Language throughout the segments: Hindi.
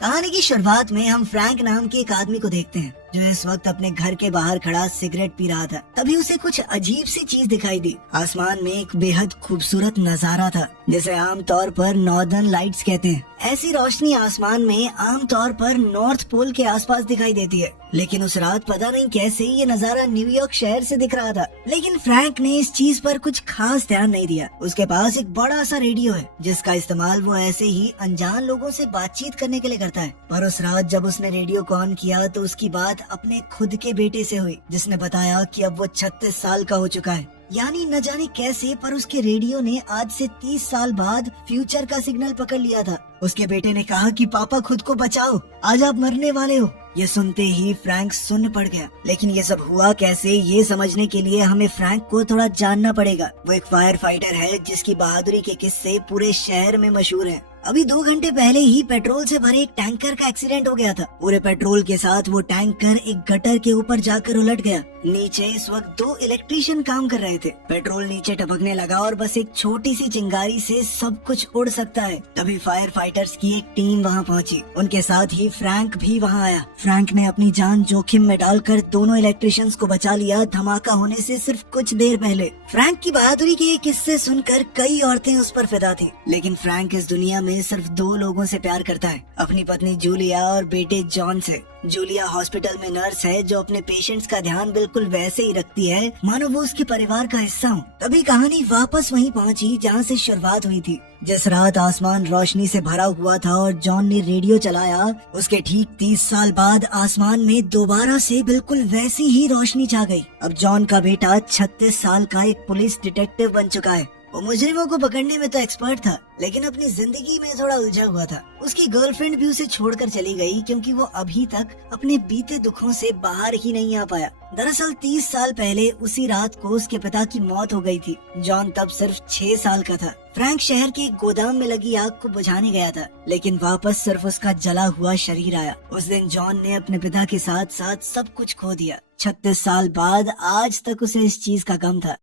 कहानी की शुरुआत में हम फ्रैंक नाम के एक आदमी को देखते हैं जो इस वक्त अपने घर के बाहर खड़ा सिगरेट पी रहा था। तभी उसे कुछ अजीब सी चीज दिखाई दी। आसमान में एक बेहद खूबसूरत नजारा था जिसे आमतौर पर नॉर्दर्न लाइट्स कहते हैं। ऐसी रोशनी आसमान में आमतौर पर नॉर्थ पोल के आसपास दिखाई देती है, लेकिन उस रात पता नहीं कैसे ये नजारा न्यूयॉर्क शहर से दिख रहा था। लेकिन फ्रैंक ने इस चीज पर कुछ खास ध्यान नहीं दिया। उसके पास एक बड़ा सा रेडियो है जिसका इस्तेमाल वो ऐसे ही अनजान लोगों से बातचीत करने के लिए करता है। पर उस रात जब उसने रेडियो को ऑन किया तो उसकी बात अपने खुद के बेटे से हुई, जिसने बताया कि अब वो 36 साल का हो चुका है। यानी न जाने कैसे पर उसके रेडियो ने आज से 30 साल बाद फ्यूचर का सिग्नल पकड़ लिया था। उसके बेटे ने कहा कि पापा खुद को बचाओ, आज आप मरने वाले हो। ये सुनते ही फ्रैंक सुन्न पड़ गया। लेकिन ये सब हुआ कैसे, ये समझने के लिए हमें फ्रैंक को थोड़ा जानना पड़ेगा। वो एक फायर फाइटर है जिसकी बहादुरी के किस्से पूरे शहर में मशहूर हैं। अभी 2 घंटे पहले ही पेट्रोल से भरे एक टैंकर का एक्सीडेंट हो गया था। पूरे पेट्रोल के साथ वो टैंकर एक गटर के ऊपर जाकर उलट गया। नीचे इस वक्त 2 इलेक्ट्रीशियन काम कर रहे थे। पेट्रोल नीचे टपकने लगा और बस एक छोटी सी चिंगारी से सब कुछ उड़ सकता है। तभी फायर फाइटर्स की एक टीम वहाँ पहुँची। उनके साथ ही फ्रैंक भी वहाँ आया। फ्रैंक ने अपनी जान जोखिम में डालकर दोनों इलेक्ट्रीशियंस को बचा लिया धमाका होने से सिर्फ कुछ देर पहले। फ्रैंक की बहादुरी के ये किस्से सुनकर कई औरतें उस पर फिदा थी। लेकिन फ्रैंक इस दुनिया में सिर्फ 2 लोगों से प्यार करता है, अपनी पत्नी जूलिया और बेटे जॉन से। जूलिया हॉस्पिटल में नर्स है जो अपने पेशेंट्स का ध्यान बिल्कुल वैसे ही रखती है मानो वो उसके परिवार का हिस्सा हो। तभी कहानी वापस वहीं पहुंची जहां से शुरुआत हुई थी। जिस रात आसमान रोशनी से भरा हुआ था और जॉन ने रेडियो चलाया, उसके ठीक 30 साल बाद आसमान में दोबारा से बिल्कुल वैसी ही रोशनी छा गई। अब जॉन का बेटा 36 साल का एक पुलिस डिटेक्टिव बन चुका है। वो मुजरिमों को पकड़ने में तो एक्सपर्ट था, लेकिन अपनी जिंदगी में थोड़ा उलझा हुआ था। उसकी गर्लफ्रेंड भी उसे छोड़कर चली गई क्योंकि वो अभी तक अपने बीते दुखों से बाहर ही नहीं आ पाया। दरअसल 30 साल पहले उसी रात को उसके पिता की मौत हो गई थी। जॉन तब सिर्फ 6 साल का था। फ्रैंक शहर के एक गोदाम में लगी आग को बुझाने गया था, लेकिन वापस सिर्फ उसका जला हुआ शरीर आया। उस दिन जॉन ने अपने पिता के साथ साथ सब कुछ खो दिया। 36 साल बाद आज तक उसे इस चीज का गम था।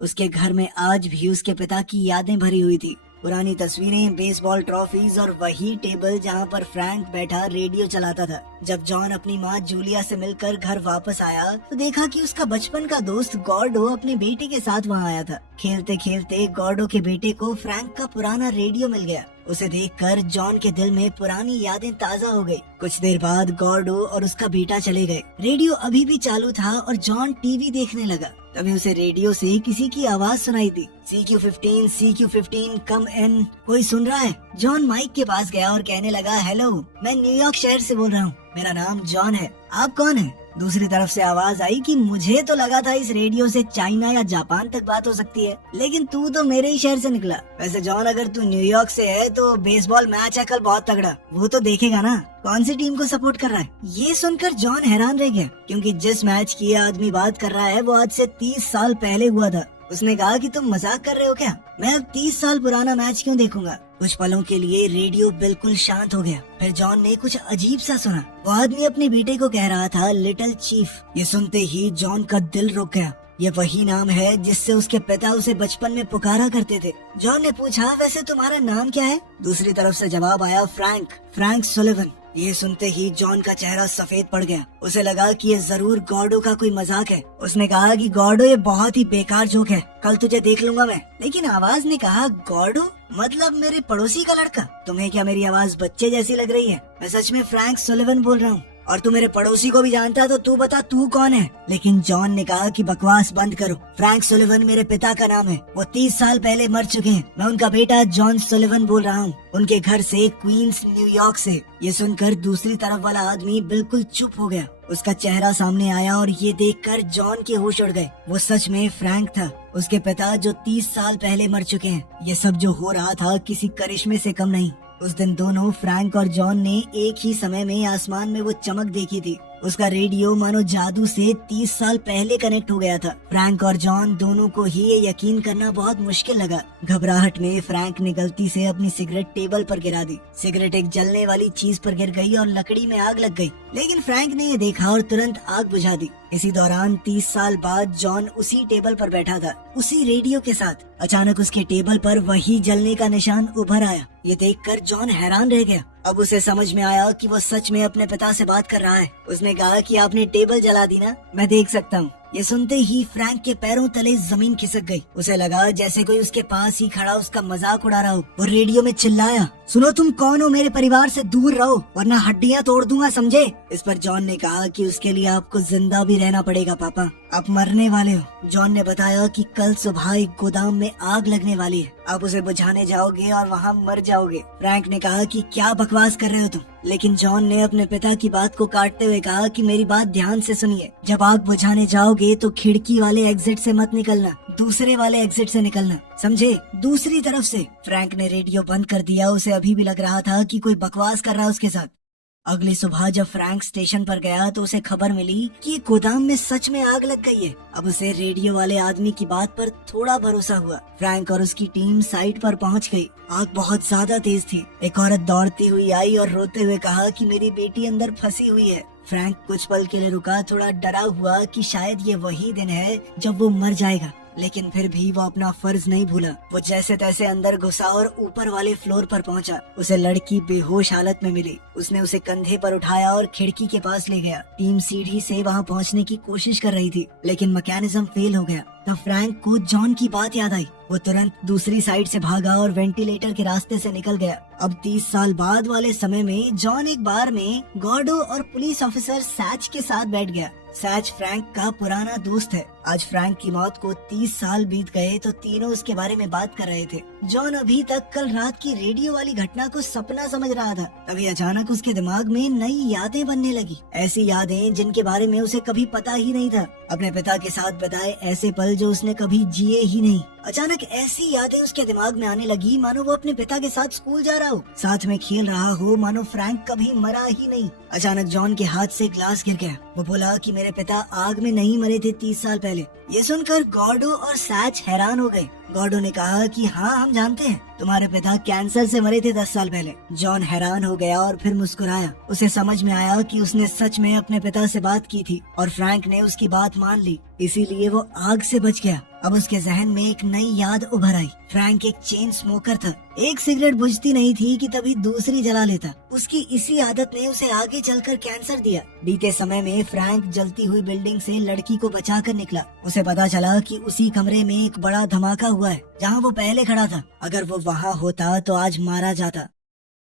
उसके घर में आज भी उसके पिता की यादें भरी हुई थी। पुरानी तस्वीरें, बेसबॉल ट्रॉफीज और वही टेबल जहां पर फ्रैंक बैठा रेडियो चलाता था। जब जॉन अपनी माँ जूलिया से मिलकर घर वापस आया तो देखा कि उसका बचपन का दोस्त गॉर्डो अपने बेटे के साथ वहाँ आया था। खेलते खेलते गॉर्डो के बेटे को फ्रैंक का पुराना रेडियो मिल गया। उसे देखकर जॉन के दिल में पुरानी यादें ताजा हो गई। कुछ देर बाद गॉर्डो और उसका बेटा चले गए। रेडियो अभी भी चालू था और जॉन टीवी देखने लगा। तभी उसे रेडियो से किसी की आवाज सुनाई दी, CQ15 CQ15 कम इन। कोई सुन रहा है? जॉन माइक के पास गया और कहने लगा, हेलो, मैं न्यूयॉर्क शहर से बोल रहा हूँ, मेरा नाम जॉन है, आप कौन है? दूसरी तरफ से आवाज आई कि मुझे तो लगा था इस रेडियो से चाइना या जापान तक बात हो सकती है, लेकिन तू तो मेरे ही शहर से निकला। वैसे जॉन, अगर तू न्यूयॉर्क से है तो बेसबॉल मैच है कल बहुत तगड़ा, वो तो देखेगा ना? कौन सी टीम को सपोर्ट कर रहा है? ये सुनकर जॉन हैरान रह गया, क्योंकि जिस मैच की आदमी बात कर रहा है वो आज से 30 साल पहले हुआ था। उसने कहा कि तुम मजाक कर रहे हो क्या? मैं अब 30 साल पुराना मैच क्यों देखूंगा? कुछ पलों के लिए रेडियो बिल्कुल शांत हो गया। फिर जॉन ने कुछ अजीब सा सुना। वो आदमी अपने बेटे को कह रहा था, लिटिल चीफ। ये सुनते ही जॉन का दिल रुक गया। ये वही नाम है जिससे उसके पिता उसे बचपन में पुकारा करते थे। जॉन ने पूछा, वैसे तुम्हारा नाम क्या है? दूसरी तरफ से जवाब आया, फ्रैंक सुलिवन। ये सुनते ही जॉन का चेहरा सफेद पड़ गया। उसे लगा कि ये जरूर गॉर्डो का कोई मजाक है। उसने कहा कि गॉर्डो, ये बहुत ही बेकार जोक है, कल तुझे देख लूंगा मैं। लेकिन आवाज ने कहा, गॉर्डो मतलब मेरे पड़ोसी का लड़का? तुम्हें क्या मेरी आवाज बच्चे जैसी लग रही है? मैं सच में फ्रैंक सुलिवन बोल रहा हूँ, और तू मेरे पड़ोसी को भी जानता है, तो तू बता तू कौन है? लेकिन जॉन ने कहा कि बकवास बंद करो, फ्रैंक सुलिवन मेरे पिता का नाम है, वो 30 साल पहले मर चुके हैं। मैं उनका बेटा जॉन सुलिवन बोल रहा हूँ, उनके घर से, क्वींस, न्यूयॉर्क से। ये सुनकर दूसरी तरफ वाला आदमी बिल्कुल चुप हो गया। उसका चेहरा सामने आया और ये देखकर जॉन के होश उड़ गए। वो सच में फ्रैंक था, उसके पिता जो 30 साल पहले मर चुके हैं। ये सब जो हो रहा था किसी करिश्मे से कम नहीं। उस दिन दोनों फ्रैंक और जॉन ने एक ही समय में आसमान में वो चमक देखी थी। उसका रेडियो मानो जादू से 30 साल पहले कनेक्ट हो गया था। फ्रैंक और जॉन दोनों को ही ये यकीन करना बहुत मुश्किल लगा। घबराहट में फ्रैंक ने गलती से अपनी सिगरेट टेबल पर गिरा दी। सिगरेट एक जलने वाली चीज पर गिर गई और लकड़ी में आग लग गई। लेकिन फ्रैंक ने ये देखा और तुरंत आग बुझा दी। इसी दौरान 30 साल बाद जॉन उसी टेबल पर बैठा था, उसी रेडियो के साथ। अचानक उसके टेबल पर वही जलने का निशान उभर आया। ये देखकर जॉन हैरान रह गया। अब उसे समझ में आया कि वो सच में अपने पिता से बात कर रहा है। उसने कहा कि आपने टेबल जला दी ना, मैं देख सकता हूँ। ये सुनते ही फ्रैंक के पैरों तले जमीन खिसक गई। उसे लगा जैसे कोई उसके पास ही खड़ा उसका मजाक उड़ा रहा हो। वो रेडियो में चिल्लाया, सुनो तुम कौन हो, मेरे परिवार से दूर रहो वरना हड्डियां तोड़ दूंगा, समझे। इस पर जॉन ने कहा कि उसके लिए आपको जिंदा भी रहना पड़ेगा पापा, आप मरने वाले हो। जॉन ने बताया कि कल सुबह एक गोदाम में आग लगने वाली है, आप उसे बुझाने जाओगे और वहाँ मर जाओगे। फ्रैंक ने कहा कि क्या बकवास कर रहे हो तुम, लेकिन जॉन ने अपने पिता की बात को काटते हुए कहा कि मेरी बात ध्यान से सुनिए, जब आग बुझाने जाओगे तो खिड़की वाले एग्जिट से मत निकलना, दूसरे वाले एग्जिट से निकलना, समझे, दूसरी तरफ से। फ्रैंक ने रेडियो बंद कर दिया। उसे अभी भी लग रहा था कि कोई बकवास कर रहा है उसके साथ। अगली सुबह जब फ्रैंक स्टेशन पर गया तो उसे खबर मिली कि गोदाम में सच में आग लग गई है। अब उसे रेडियो वाले आदमी की बात पर थोड़ा भरोसा हुआ। फ्रैंक और उसकी टीम साइट पर पहुंच गई। आग बहुत ज्यादा तेज थी। एक औरत दौड़ती हुई आई और रोते हुए कहा कि मेरी बेटी अंदर फंसी हुई है। फ्रैंक कुछ पल के लिए रुका, थोड़ा डरा हुआ कि शायद ये वही दिन है जब वो मर जाएगा, लेकिन फिर भी वो अपना फर्ज नहीं भूला। वो जैसे तैसे अंदर घुसा और ऊपर वाले फ्लोर पर पहुंचा। उसे लड़की बेहोश हालत में मिली। उसने उसे कंधे पर उठाया और खिड़की के पास ले गया। टीम सीढ़ी से वहां पहुंचने की कोशिश कर रही थी, लेकिन मैकेनिज्म फेल हो गया। तब फ्रैंक को जॉन की बात याद आई। वो तुरंत दूसरी साइड से भागा और वेंटिलेटर के रास्ते से निकल गया। अब 30 साल बाद वाले समय में जॉन एक बार में गॉर्डो और पुलिस ऑफिसर सैच के साथ बैठ गया। सैच फ्रैंक का पुराना दोस्त है। आज फ्रैंक की मौत को 30 साल बीत गए तो तीनों उसके बारे में बात कर रहे थे। जॉन अभी तक कल रात की रेडियो वाली घटना को सपना समझ रहा था। तभी अचानक उसके दिमाग में नई यादें बनने लगी, ऐसी यादें जिनके बारे में उसे कभी पता ही नहीं था। अपने पिता के साथ बिताए ऐसे पल जो उसने कभी जिए ही नहीं। अचानक ऐसी यादें उसके दिमाग में आने लगी मानो वो अपने पिता के साथ स्कूल जा रहा हो, साथ में खेल रहा हो, मानो फ्रैंक कभी मरा ही नहीं। अचानक जॉन के हाथ से ग्लास गिर गया। वो बोला कि मेरे पिता आग में नहीं मरे थे 30 साल पहले। ये सुनकर गॉर्डो और सैच हैरान हो गए। गॉर्डो ने कहा कि हाँ, हम जानते हैं, तुम्हारे पिता कैंसर से मरे थे 10 साल पहले। जॉन हैरान हो गया और फिर मुस्कुराया। उसे समझ में आया कि उसने सच में अपने पिता से बात की थी और फ्रैंक ने उसकी बात मान ली, इसीलिए वो आग से बच गया। अब उसके जहन में एक नई याद उभर आई। फ्रैंक एक चेन स्मोकर था। एक सिगरेट बुझती नहीं थी कि तभी दूसरी जला लेता। उसकी इसी आदत ने उसे आगे चलकर कैंसर दिया। बीते समय में फ्रैंक जलती हुई बिल्डिंग से लड़की को बचाकर निकला। उसे पता चला कि उसी कमरे में एक बड़ा धमाका हुआ है जहां वो पहले खड़ा था। अगर वो वहां होता तो आज मारा जाता।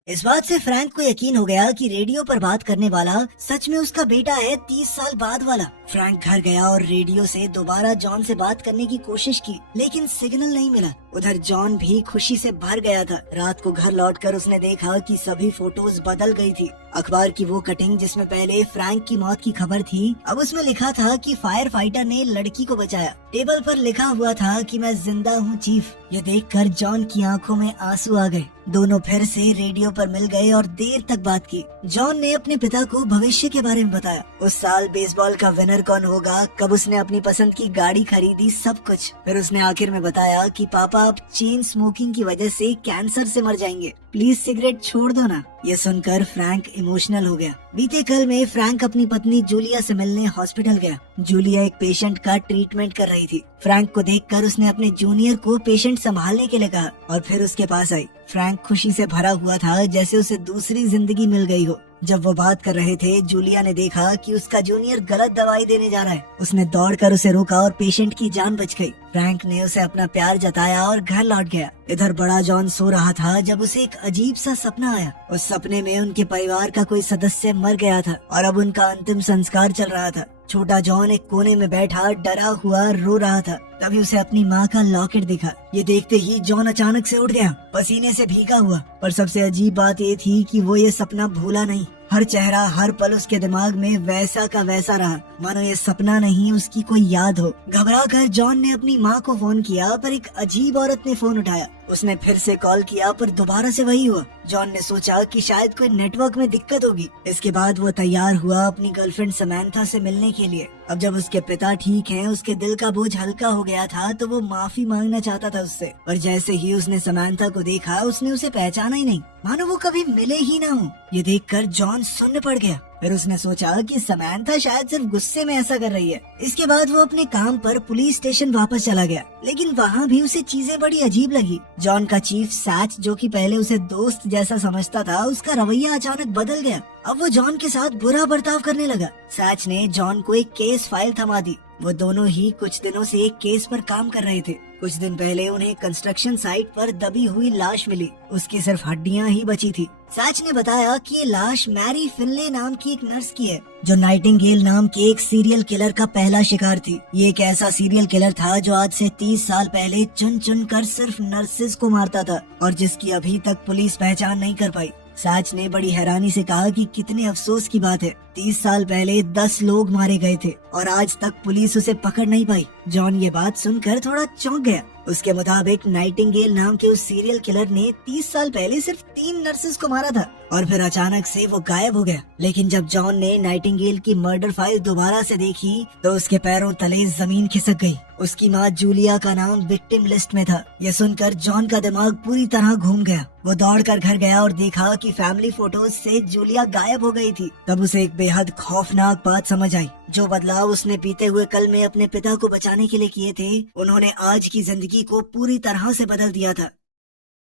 इस बात से फ्रैंक को यकीन हो गया कि रेडियो पर बात करने वाला सच में उसका बेटा है, 30 साल बाद वाला। फ्रैंक घर गया और रेडियो से दोबारा जॉन से बात करने की कोशिश की, लेकिन सिग्नल नहीं मिला। उधर जॉन भी खुशी से भर गया था। रात को घर लौटकर उसने देखा कि सभी फोटोज बदल गई थी। अखबार की वो कटिंग जिसमें पहले फ्रैंक की मौत की खबर थी, अब उसमें लिखा था कि फायर फाइटर ने लड़की को बचाया। टेबल पर लिखा हुआ था कि मैं जिंदा हूँ चीफ। ये देखकर जॉन की आंखों में आंसू आ गए। दोनों फिर से रेडियो पर मिल गए और देर तक बात की। जॉन ने अपने पिता को भविष्य के बारे में बताया। उस साल बेसबॉल का विनर कौन होगा, कब उसने अपनी पसंद की गाड़ी खरीदी, सब कुछ। फिर उसने आखिर में बताया कि पापा आप चेन स्मोकिंग की वजह से कैंसर से मर जाएंगे, प्लीज सिगरेट छोड़ दो ना। ये सुनकर फ्रैंक इमोशनल हो गया। बीते कल में फ्रैंक अपनी पत्नी जूलिया से मिलने हॉस्पिटल गया। जूलिया एक पेशेंट का ट्रीटमेंट कर रही थी। फ्रैंक को देखकर उसने अपने जूनियर को पेशेंट संभालने के लिए कहा और फिर उसके पास आई। फ्रैंक खुशी से भरा हुआ था, जैसे उसे दूसरी जिंदगी मिल गई हो। जब वो बात कर रहे थे, जूलिया ने देखा कि उसका जूनियर गलत दवाई देने जा रहा है। उसने दौड़कर उसे रोका और पेशेंट की जान बच गई। फ्रैंक ने उसे अपना प्यार जताया और घर लौट गया। इधर बड़ा जॉन सो रहा था जब उसे एक अजीब सा सपना आया। उस सपने में उनके परिवार का कोई सदस्य मर गया था और अब उनका अंतिम संस्कार चल रहा था। छोटा जॉन एक कोने में बैठा डरा हुआ रो रहा था। तभी उसे अपनी माँ का लॉकेट दिखा। ये देखते ही जॉन अचानक से उठ गया, पसीने से भीगा हुआ। पर सबसे अजीब बात ये थी कि वो ये सपना भूला नहीं। हर चेहरा, हर पल उसके दिमाग में वैसा का वैसा रहा, मानो ये सपना नहीं उसकी कोई याद हो। घबरा कर जॉन ने अपनी माँ को फोन किया, पर एक अजीब औरत ने फोन उठाया। उसने फिर से कॉल किया, पर दोबारा से वही हुआ। जॉन ने सोचा कि शायद कोई नेटवर्क में दिक्कत होगी। इसके बाद वो तैयार हुआ अपनी गर्लफ्रेंड समैंथा से मिलने के लिए। अब जब उसके पिता ठीक हैं, उसके दिल का बोझ हल्का हो गया था, तो वो माफी मांगना चाहता था उससे। पर जैसे ही उसने समैंथा को देखा, उसने उसे पहचाना ही नहीं, मानो वो कभी मिले ही ना हो। ये देखकर जॉन सुन्न पड़ गया। फिर उसने सोचा कि समैंथा शायद सिर्फ गुस्से में ऐसा कर रही है। इसके बाद वो अपने काम पर पुलिस स्टेशन वापस चला गया, लेकिन वहाँ भी उसे चीजें बड़ी अजीब लगी। जॉन का चीफ सैच, जो कि पहले उसे दोस्त जैसा समझता था, उसका रवैया अचानक बदल गया। अब वो जॉन के साथ बुरा बर्ताव करने लगा। सैच ने जॉन को एक केस फाइल थमा दी। वो दोनों ही कुछ दिनों से एक केस पर काम कर रहे थे। कुछ दिन पहले उन्हें कंस्ट्रक्शन साइट पर दबी हुई लाश मिली। उसकी सिर्फ हड्डियां ही बची थी। सैच ने बताया कि ये लाश मैरी फिनले नाम की एक नर्स की है, जो नाइटिंगेल नाम के एक सीरियल किलर का पहला शिकार थी। ये एक ऐसा सीरियल किलर था जो आज से 30 साल पहले चुन चुन कर सिर्फ नर्सेज को मारता था और जिसकी अभी तक पुलिस पहचान नहीं कर पाई। सैच ने बड़ी हैरानी से कहा कि कितने अफसोस की बात है, 30 साल पहले 10 लोग मारे गए थे और आज तक पुलिस उसे पकड़ नहीं पाई। जॉन ये बात सुनकर थोड़ा चौंक गया। उसके मुताबिक नाइटिंगेल नाम के उस सीरियल किलर ने 30 साल पहले सिर्फ 3 नर्सेज को मारा था और फिर अचानक से वो गायब हो गया। लेकिन जब जॉन ने नाइटिंगेल की मर्डर फाइल दोबारा से देखी तो उसके पैरों तले जमीन खिसक गई। उसकी माँ जूलिया का नाम विक्टिम लिस्ट में था। यह सुनकर जॉन का दिमाग पूरी तरह घूम गया। वो दौड़कर घर गया और देखा कि फैमिली फोटोज से जूलिया गायब हो गई थी। तब उसे एक बेहद खौफनाक बात समझ आई। जो बदलाव उसने बीते हुए कल में अपने पिता को बचाने के लिए किए थे, उन्होंने आज की जिंदगी को पूरी तरह से बदल दिया था।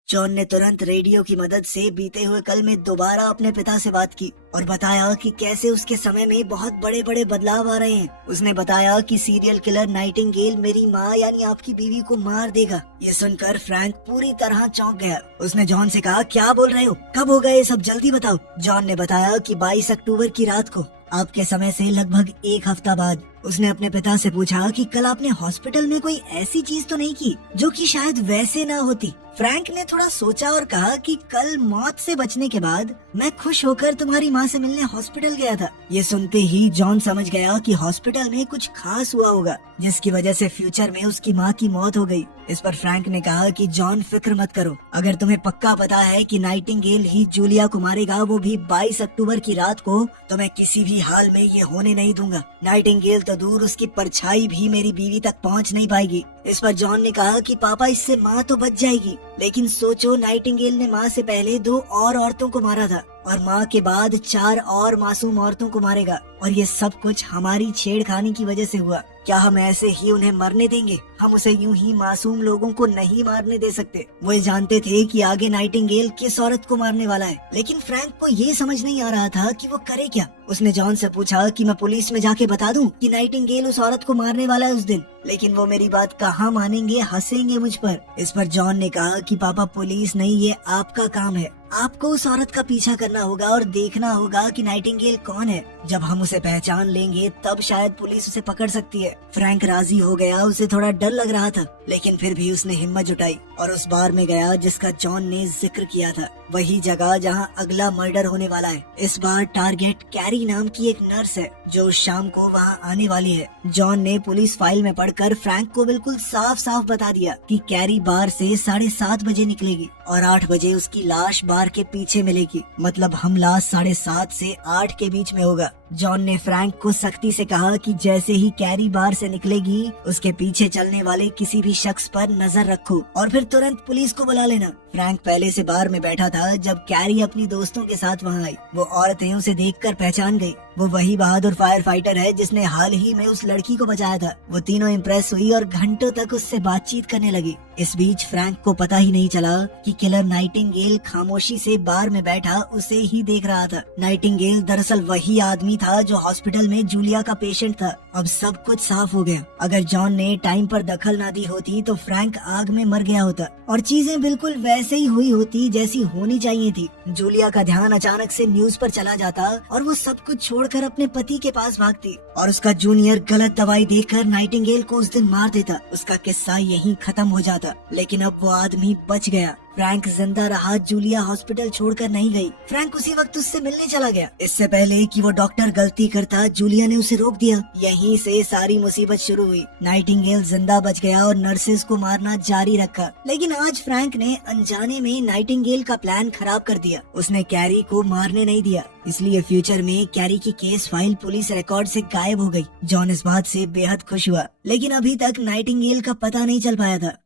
जॉन ने तुरंत रेडियो की मदद से बीते हुए कल में दोबारा अपने पिता से बात की और बताया कि कैसे उसके समय में बहुत बड़े बड़े बदलाव आ रहे हैं। उसने बताया कि सीरियल किलर नाइटिंगेल मेरी माँ यानी आपकी बीवी को मार देगा। ये सुनकर फ्रैंक पूरी तरह चौंक गया। उसने जॉन से कहा, क्या बोल रहे हो, कब होगा ये सब, जल्दी बताओ। जॉन ने बताया कि 22 अक्टूबर की रात को, आपके समय से लगभग 1 हफ्ता बाद। उसने अपने पिता से पूछा कि कल आपने हॉस्पिटल में कोई ऐसी चीज तो नहीं की जो कि शायद वैसे ना होती। फ्रैंक ने थोड़ा सोचा और कहा कि कल मौत से बचने के बाद मैं खुश होकर तुम्हारी माँ से मिलने हॉस्पिटल गया था। ये सुनते ही जॉन समझ गया कि हॉस्पिटल में कुछ खास हुआ होगा जिसकी वजह से फ्यूचर में उसकी माँ की मौत हो गई। इस पर फ्रैंक ने कहा कि जॉन, फिक्र मत करो, अगर तुम्हें पक्का पता है कि नाइटिंगेल ही जूलिया को मारेगा, वो भी 22 अक्टूबर की रात को, तो मैं किसी भी हाल में ये होने नहीं दूंगा। नाइटिंगेल तो दूर, उसकी परछाई भी मेरी बीवी तक पहुंच नहीं पाएगी। इस पर जॉन ने कहा कि पापा, इससे माँ तो बच जाएगी, लेकिन सोचो नाइटिंगेल ने माँ से पहले 2 और औरतों को मारा था और माँ के बाद 4 और मासूम औरतों को मारेगा, और ये सब कुछ हमारी छेड़खानी की वजह से हुआ। क्या हम ऐसे ही उन्हें मरने देंगे? हम उसे यूं ही मासूम लोगों को नहीं मारने दे सकते। वो जानते थे कि आगे नाइटिंगेल किस औरत को मारने वाला है, लेकिन फ्रैंक को ये समझ नहीं आ रहा था कि वो करे क्या। उसने जॉन से पूछा कि मैं पुलिस में जाके बता दूं कि नाइटिंगेल उस औरत को मारने वाला है उस दिन, लेकिन वो मेरी बात कहाँ मानेंगे, हंसेंगे मुझ पर। इस पर जॉन ने कहा कि पापा, पुलिस नहीं, ये आपका काम है। आपको उस औरत का पीछा करना होगा और देखना होगा कि नाइटिंगेल कौन है। जब हम उसे पहचान लेंगे तब शायद पुलिस उसे पकड़ सकती है। फ्रैंक राजी हो गया। उसे थोड़ा डर लग रहा था, लेकिन फिर भी उसने हिम्मत जुटाई और उस बार में गया जिसका जॉन ने जिक्र किया था, वही जगह जहां अगला मर्डर होने वाला है। इस बार टारगेट कैरी नाम की एक नर्स है जो शाम को वहां आने वाली है। जॉन ने पुलिस फाइल में पढ़कर फ्रैंक को बिल्कुल साफ साफ बता दिया कि कैरी बार से 7:30 बजे निकलेगी और 8 बजे उसकी लाश बार के पीछे मिलेगी। मतलब हमला 7:30 से 8 के बीच में होगा। जॉन ने फ्रैंक को सख्ती से कहा कि जैसे ही कैरी बार से निकलेगी, उसके पीछे चलने वाले किसी भी शख्स पर नजर रखो और फिर तुरंत पुलिस को बुला लेना। फ्रैंक पहले से बार में बैठा था जब कैरी अपनी दोस्तों के साथ वहां आई। वो औरतें उसे देखकर पहचान गई। वो वही बहादुर फायर फाइटर है जिसने हाल ही में उस लड़की को बचाया था। वो तीनों इम्प्रेस हुई और घंटों तक उससे बातचीत करने लगी। इस बीच फ्रैंक को पता ही नहीं चला कि किलर नाइटिंगेल खामोशी से बार में बैठा उसे ही देख रहा था। नाइटिंगेल दरअसल वही आदमी था जो हॉस्पिटल में जूलिया का पेशेंट था। अब सब कुछ साफ हो गया। अगर जॉन ने टाइम पर दखल न दी होती तो फ्रैंक आग में मर गया होता और चीजें बिल्कुल वैसे ही हुई होती जैसी होनी चाहिए थी। जूलिया का ध्यान अचानक से न्यूज पर चला जाता और वो सब कुछ छोड़कर अपने पति के पास भागती और उसका जूनियर गलत दवाई देकर नाइटिंगेल को उस दिन मार देता। उसका किस्सा यहीं खत्म हो जाता, लेकिन अब वो आदमी बच गया। फ्रैंक जिंदा रहा। जूलिया हॉस्पिटल छोड़कर नहीं गई। फ्रैंक उसी वक्त उससे मिलने चला गया। इससे पहले कि वो डॉक्टर गलती करता, जूलिया ने उसे रोक दिया। यहीं से सारी मुसीबत शुरू हुई। नाइटिंगेल जिंदा बच गया और नर्सेज को मारना जारी रखा, लेकिन आज फ्रैंक ने अनजाने में नाइटिंगेल का प्लान खराब कर दिया। उसने कैरी को मारने नहीं दिया, इसलिए फ्यूचर में कैरी की केस फाइल पुलिस रिकॉर्ड से गायब हो गई। जॉन इस बात से बेहद खुश हुआ, लेकिन अभी तक नाइटिंगेल का पता नहीं चल पाया था।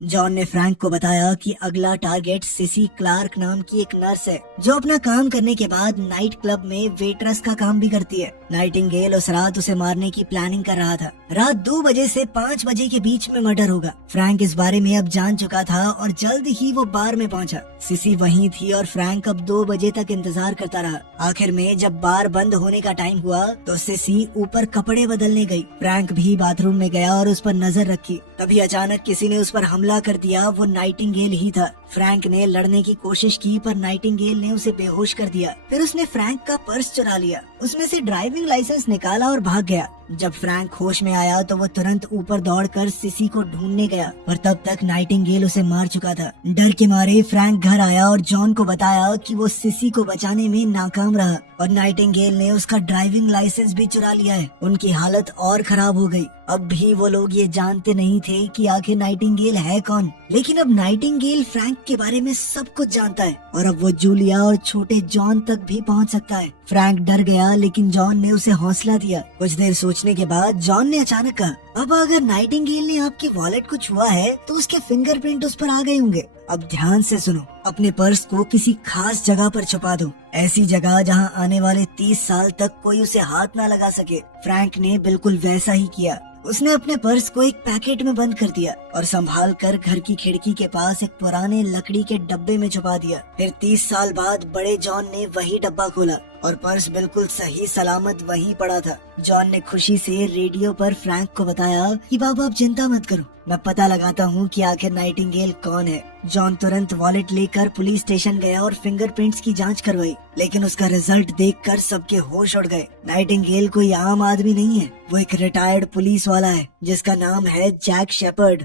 जॉन ने फ्रैंक को बताया कि अगला टारगेट सिसी क्लार्क नाम की एक नर्स है जो अपना काम करने के बाद नाइट क्लब में वेट्रेस का काम भी करती है। नाइटिंगेल उस रात उसे मारने की प्लानिंग कर रहा था। रात 2 बजे से 5 बजे के बीच में मर्डर होगा। फ्रैंक इस बारे में अब जान चुका था और जल्द ही वो बार में पहुंचा। सिसी वहीं थी और फ्रैंक अब 2 बजे तक इंतजार करता रहा। आखिर में जब बार बंद होने का टाइम हुआ तो सिसी ऊपर कपड़े बदलने गई। फ्रैंक भी बाथरूम में गया और उस पर नजर रखी। तभी अचानक किसी ने उस पर हमला कर दिया। वो नाइटिंगेल ही था। फ्रैंक ने लड़ने की कोशिश की पर नाइटिंगेल ने उसे बेहोश कर दिया। फिर उसने फ्रैंक का पर्स चुरा लिया, उसमें से ड्राइविंग लाइसेंस निकाला और भाग गया। जब फ्रैंक होश में आया तो वो तुरंत ऊपर दौड़कर सिसी को ढूंढने गया, पर तब तक नाइटिंगेल उसे मार चुका था। डर के मारे फ्रैंक घर आया और जॉन को बताया कि वो सिसी को बचाने में नाकाम रहा और नाइटिंगेल ने उसका ड्राइविंग लाइसेंस भी चुरा लिया है। उनकी हालत और खराब हो गई। अब भी वो लोग ये जानते नहीं थे कि आखिर नाइटिंगेल है कौन, लेकिन अब नाइटिंगेल फ्रैंक के बारे में सब कुछ जानता है और अब वो जूलिया और छोटे जॉन तक भी पहुंच सकता है। फ्रैंक डर गया लेकिन जॉन ने उसे हौसला दिया। कुछ देर सोचने के बाद जॉन ने अचानक कहा, अब अगर नाइटिंगेल ने आपके वॉलेट को छुआ है तो उसके फिंगरप्रिंट उस पर आ गए होंगे। अब ध्यान से सुनो, अपने पर्स को किसी खास जगह पर छुपा दो, ऐसी जगह जहां आने वाले 30 साल तक कोई उसे हाथ ना लगा सके। फ्रैंक ने बिल्कुल वैसा ही किया। उसने अपने पर्स को एक पैकेट में बंद कर दिया और संभाल कर घर की खिड़की के पास एक पुराने लकड़ी के डब्बे में छुपा दिया। फिर 30 साल बाद बड़े जॉन ने वही डब्बा खोला और पर्स बिल्कुल सही सलामत वहीं पड़ा था। जॉन ने खुशी से रेडियो पर फ्रैंक को बताया कि बाबा आप चिंता मत करो, मैं पता लगाता हूँ कि आखिर नाइटिंगेल कौन है। जॉन तुरंत वॉलेट लेकर पुलिस स्टेशन गया और फिंगरप्रिंट्स की जांच करवाई, लेकिन उसका रिजल्ट देखकर सबके होश उड़ गए। नाइटिंगेल कोई आम आदमी नहीं है, वो एक रिटायर्ड पुलिस वाला है जिसका नाम है जैक शेपर्ड।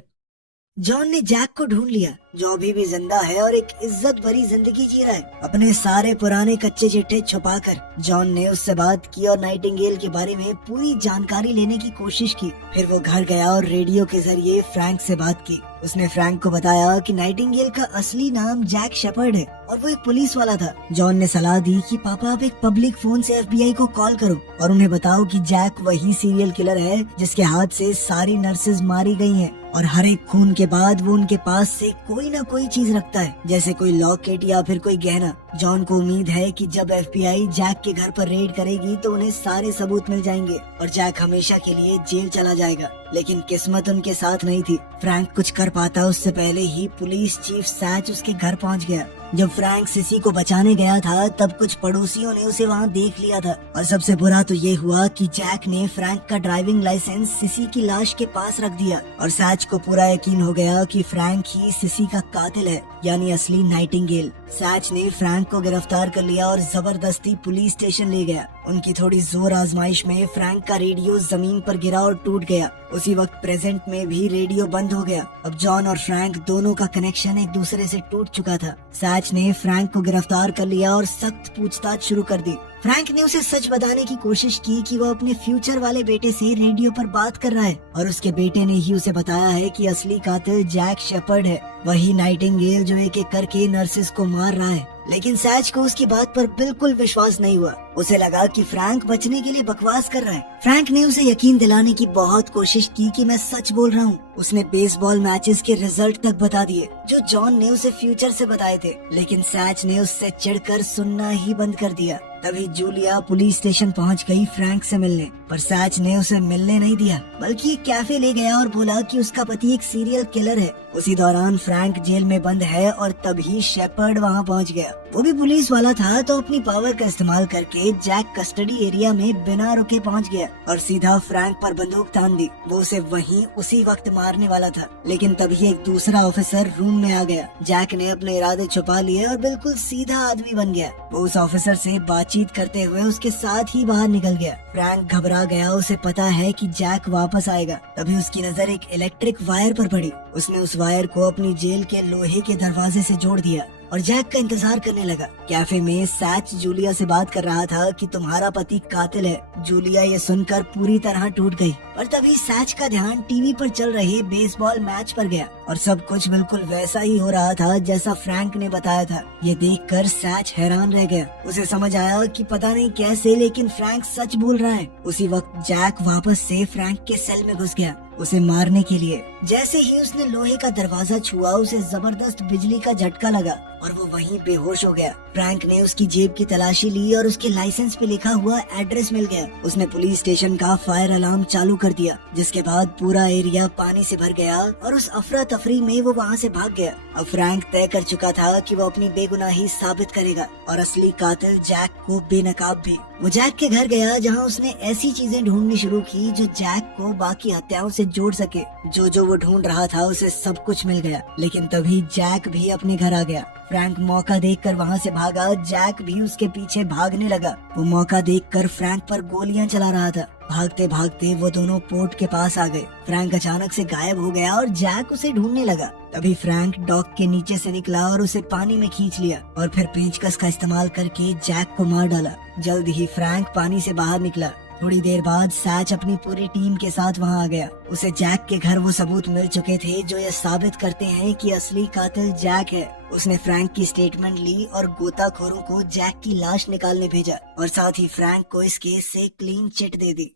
जॉन ने जैक को ढूंढ लिया जो अभी भी जिंदा है और एक इज्जत भरी जिंदगी जी रहा है। अपने सारे पुराने कच्चे चिट्ठे छुपाकर जॉन ने उससे बात की और नाइटिंगेल के बारे में पूरी जानकारी लेने की कोशिश की। फिर वो घर गया और रेडियो के जरिए फ्रैंक से बात की। उसने फ्रैंक को बताया कि नाइटिंगेल का असली नाम जैक शेपर्ड है और वो एक पुलिस वाला था। जॉन ने सलाह दी कि पापा आप एक पब्लिक फोन से FBI को कॉल करो और उन्हें बताओ कि जैक वही सीरियल किलर है जिसके हाथ से सारी नर्सेज मारी गई हैं और हर एक खून के बाद वो उनके पास से कोई न कोई चीज रखता है, जैसे कोई लॉकेट या फिर कोई गहना। जॉन को उम्मीद है कि जब FBI जैक के घर पर रेड करेगी तो उन्हें सारे सबूत मिल जाएंगे और जैक हमेशा के लिए जेल चला जाएगा। लेकिन किस्मत उनके साथ नहीं थी। फ्रैंक कुछ कर पाता उससे पहले ही पुलिस चीफ सैच उसके घर पहुंच गया। जब फ्रैंक सिसी को बचाने गया था तब कुछ पड़ोसियों ने उसे वहां देख लिया था और सबसे बुरा तो ये हुआ कि जैक ने फ्रैंक का ड्राइविंग लाइसेंस सिसी की लाश के पास रख दिया और सैच को पूरा यकीन हो गया कि फ्रैंक ही सिसी का कातिल है, यानी असली नाइटिंगेल। सैच ने फ्रैंक को गिरफ्तार कर लिया और जबरदस्ती पुलिस स्टेशन ले गया। उनकी थोड़ी जोर आजमाइश में फ्रैंक का रेडियो जमीन पर गिरा और टूट गया। उसी वक्त प्रेजेंट में भी रेडियो बंद हो गया। अब जॉन और फ्रैंक दोनों का कनेक्शन एक दूसरे से टूट चुका था। सैच ने फ्रैंक को गिरफ्तार कर लिया और सख्त पूछताछ शुरू कर दी। फ्रैंक ने उसे सच बताने की कोशिश की कि वो अपने फ्यूचर वाले बेटे से रेडियो पर बात कर रहा है और उसके बेटे ने ही उसे बताया है कि असली कातिल जैक शेपर्ड है, वही नाइटिंगेल जो एक एक करके नर्सेस को मार रहा है। लेकिन सैच को उसकी बात पर बिल्कुल विश्वास नहीं हुआ। उसे लगा कि फ्रैंक बचने के लिए बकवास कर रहा है। फ्रैंक ने उसे यकीन दिलाने की बहुत कोशिश की कि मैं सच बोल रहा हूँ। उसने बेसबॉल मैचेस के रिजल्ट तक बता दिए जो जॉन ने उसे फ्यूचर से बताए थे, लेकिन सैच ने उससे चिढ़कर सुनना ही बंद कर दिया। तभी जूलिया पुलिस स्टेशन पहुंच गई फ्रैंक से मिलने, पर सैच ने उसे मिलने नहीं दिया बल्कि एक कैफे ले गया और बोला कि उसका पति एक सीरियल किलर है। उसी दौरान फ्रैंक जेल में बंद है और तभी शेपर्ड वहां पहुंच गया। वो भी पुलिस वाला था तो अपनी पावर का इस्तेमाल करके जैक कस्टडी एरिया में बिना रुके पहुंच गया और सीधा फ्रैंक पर बंदूक तान दी। वो उसे वहीं उसी वक्त मारने वाला था, लेकिन तभी एक दूसरा ऑफिसर रूम में आ गया। जैक ने अपने इरादे छुपा लिए और बिल्कुल सीधा आदमी बन गया। वो उस ऑफिसर से बातचीत करते हुए उसके साथ ही बाहर निकल गया। फ्रैंक घबरा गया, उसे पता है कि जैक वापस आएगा। तभी उसकी नजर एक इलेक्ट्रिक वायर पर पड़ी। उसने उस वायर को अपनी जेल के लोहे के दरवाजे से जोड़ दिया और जैक का इंतजार करने लगा। कैफे में सैच जूलिया से बात कर रहा था कि तुम्हारा पति कातिल है। जूलिया ये सुनकर पूरी तरह टूट गई। और तभी सैच का ध्यान टीवी पर चल रहे बेसबॉल मैच पर गया और सब कुछ बिल्कुल वैसा ही हो रहा था जैसा फ्रैंक ने बताया था। ये देखकर सैच हैरान रह गया। उसे समझ आया कि पता नहीं कैसे लेकिन फ्रैंक सच बोल रहा है। उसी वक्त जैक वापस से फ्रैंक के सेल में घुस गया उसे मारने के लिए। जैसे ही उसने लोहे का दरवाजा छुआ उसे जबरदस्त बिजली का झटका लगा और वो वहीं बेहोश हो गया। फ्रैंक ने उसकी जेब की तलाशी ली और उसके लाइसेंस पे लिखा हुआ एड्रेस मिल गया। उसने पुलिस स्टेशन का फायर अलार्म चालू कर दिया, जिसके बाद पूरा एरिया पानी से भर गया और उस अफरा तफरी में वो वहाँ से भाग गया। अब फ्रैंक तय कर चुका था कि वो अपनी बेगुनाही साबित करेगा और असली कातिल जैक को बेनकाब भी। वो जैक के घर गया जहाँ उसने ऐसी चीजें ढूंढनी शुरू की जो जैक को बाकी हत्याओं से जोड़ सके। जो वो ढूंढ रहा था उसे सब कुछ मिल गया। लेकिन तभी जैक भी अपने घर आ गया। फ्रैंक मौका देखकर वहाँ से भागा। जैक भी उसके पीछे भागने लगा। वो मौका देखकर फ्रैंक पर गोलियां चला रहा था। भागते भागते वो दोनों पोर्ट के पास आ गए। फ्रैंक अचानक से गायब हो गया और जैक उसे ढूंढने लगा। तभी फ्रैंक डॉक के नीचे से निकला और उसे पानी में खींच लिया और फिर पेंचकस का इस्तेमाल करके जैक को मार डाला। जल्द ही फ्रैंक पानी से बाहर निकला। थोड़ी देर बाद सैच अपनी पूरी टीम के साथ वहां आ गया। उसे जैक के घर वो सबूत मिल चुके थे जो ये साबित करते हैं कि असली कातिल जैक है। उसने फ्रैंक की स्टेटमेंट ली और गोताखोरों को जैक की लाश निकालने भेजा और साथ ही फ्रैंक को इस केस से क्लीन चिट दे दी।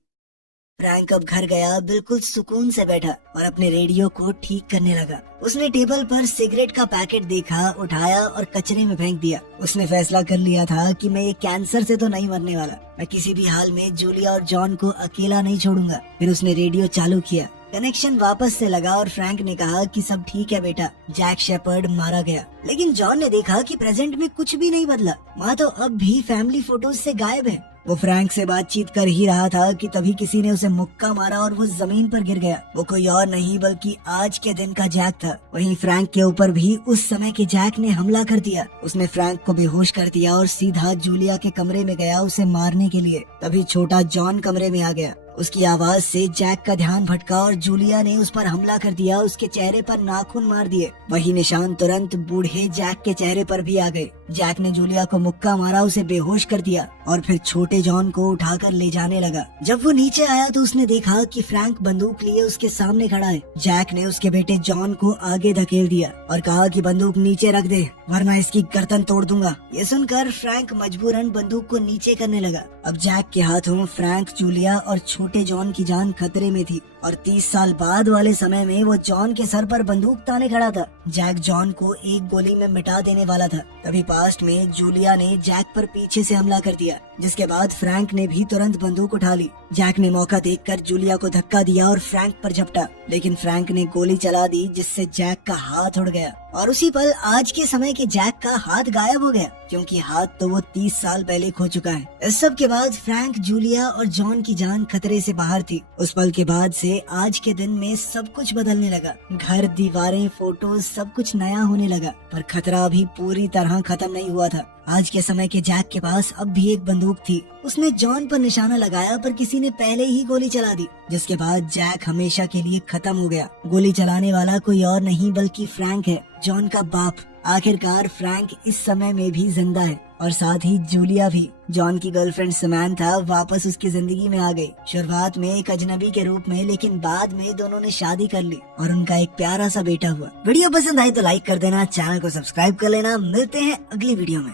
फ्रैंक अब घर गया, बिल्कुल सुकून से बैठा और अपने रेडियो को ठीक करने लगा। उसने टेबल पर सिगरेट का पैकेट देखा, उठाया और कचरे में फेंक दिया। उसने फैसला कर लिया था कि मैं ये कैंसर से तो नहीं मरने वाला। मैं किसी भी हाल में जूलिया और जॉन को अकेला नहीं छोड़ूंगा। फिर उसने रेडियो चालू किया। कनेक्शन वापस से लगा और फ्रैंक ने कहा कि सब ठीक है बेटा, जैक शेपर्ड मारा गया। लेकिन जॉन ने देखा कि प्रेजेंट में कुछ भी नहीं बदला। वहाँ तो अब भी फैमिली फोटोज से गायब है। वो फ्रैंक से बातचीत कर ही रहा था कि तभी किसी ने उसे मुक्का मारा और वो जमीन पर गिर गया। वो कोई और नहीं बल्कि आज के दिन का जैक था। वहीं फ्रैंक के ऊपर भी उस समय के जैक ने हमला कर दिया। उसने फ्रैंक को बेहोश कर दिया और सीधा जूलिया के कमरे में गया उसे मारने के लिए। तभी छोटा जॉन कमरे में आ गया। उसकी आवाज से जैक का ध्यान भटका और जूलिया ने उस पर हमला कर दिया। उसके चेहरे पर नाखून मार दिए। वही निशान तुरंत बूढ़े जैक के चेहरे पर भी आ गए। जैक ने जूलिया को मुक्का मारा, उसे बेहोश कर दिया और फिर छोटे जॉन को उठाकर ले जाने लगा। जब वो नीचे आया तो उसने देखा कि फ्रैंक बंदूक लिए उसके सामने खड़ा है। जैक ने उसके बेटे जॉन को आगे धकेल दिया और कहा कि बंदूक नीचे रख दे वरना इसकी गर्दन तोड़ दूंगा। ये सुनकर फ्रैंक मजबूरन बंदूक को नीचे करने लगा। अब जैक के हाथों फ्रैंक, जूलिया और छोटे जॉन की जान खतरे में थी और 30 साल बाद वाले समय में वो जॉन के सर पर बंदूक ताने खड़ा था। जैक जॉन को एक गोली में मिटा देने वाला था। तभी पास्ट में जूलिया ने जैक पर पीछे से हमला कर दिया, जिसके बाद फ्रैंक ने भी तुरंत बंदूक उठा ली। जैक ने मौका देखकर जूलिया को धक्का दिया और फ्रैंक पर झपटा, लेकिन फ्रैंक ने गोली चला दी जिससे जैक का हाथ उड़ गया और उसी पल आज के समय के जैक का हाथ गायब हो गया, क्योंकि हाथ तो वो 30 साल पहले खो चुका है। इस सब के बाद फ्रैंक, जूलिया और जॉन की जान खतरे से बाहर थी। उस पल के बाद से आज के दिन में सब कुछ बदलने लगा। घर, दीवारें, फोटोज, सब कुछ नया होने लगा। पर खतरा अभी पूरी तरह खत्म नहीं हुआ था। आज के समय के जैक के पास अब भी एक बंदूक थी। उसने जॉन पर निशाना लगाया पर किसी ने पहले ही गोली चला दी, जिसके बाद जैक हमेशा के लिए खत्म हो गया। गोली चलाने वाला कोई और नहीं बल्कि फ्रैंक है, जॉन का बाप। आखिरकार फ्रैंक इस समय में भी जिंदा है और साथ ही जूलिया भी। जॉन की गर्लफ्रेंड समांथा वापस उसकी जिंदगी में आ गई। शुरुआत में एक अजनबी के रूप में, लेकिन बाद में दोनों ने शादी कर ली और उनका एक प्यारा सा बेटा हुआ। वीडियो पसंद आई तो लाइक कर देना, चैनल को सब्सक्राइब कर लेना। मिलते हैं अगली वीडियो में।